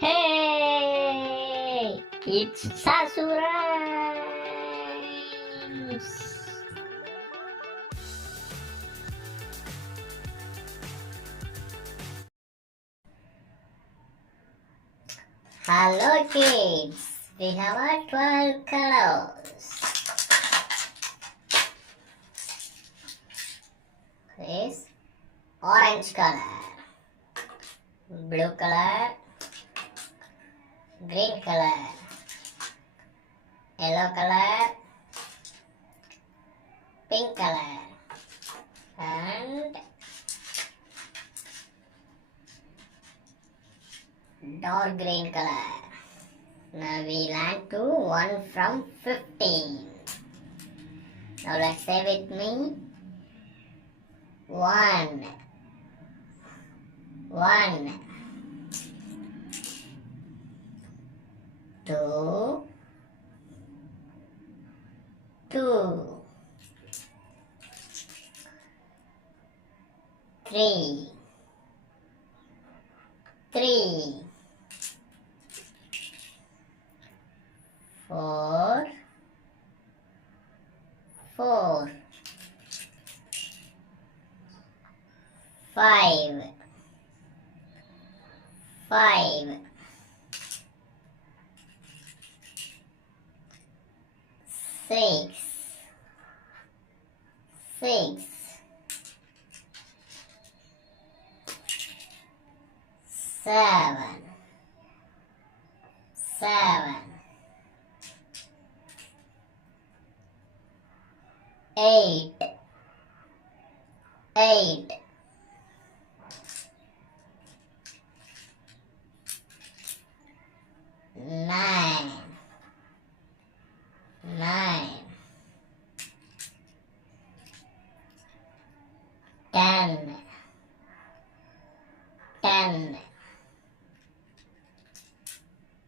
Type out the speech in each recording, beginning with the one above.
Hey, it's SHASU RHYMES. Hello kids, we have our 12 colors. This orange color, blue color, green color, yellow color, pink color, and dark green color. Now we learn to 1 from 15. Now let's say with me.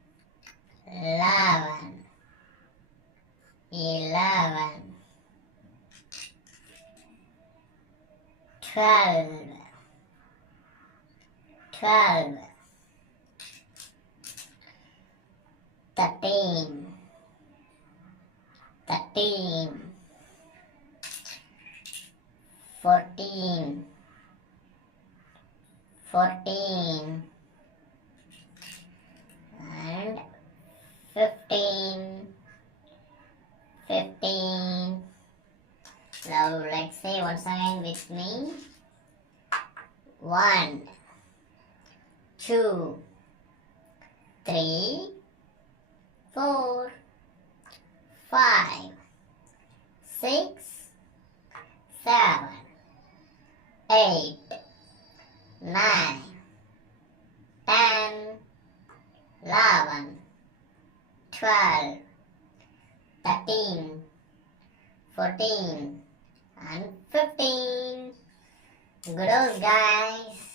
1, 2, 3, 4, 5, 6, 7, 8, 9, 10, 11, 12, 13, 14, and 15. Now let's say once again with me. 1, 2, 3, 4, 5, 6, 7, 8, 9, 10, 11, 12, 13, 14, and 15. Good old guys.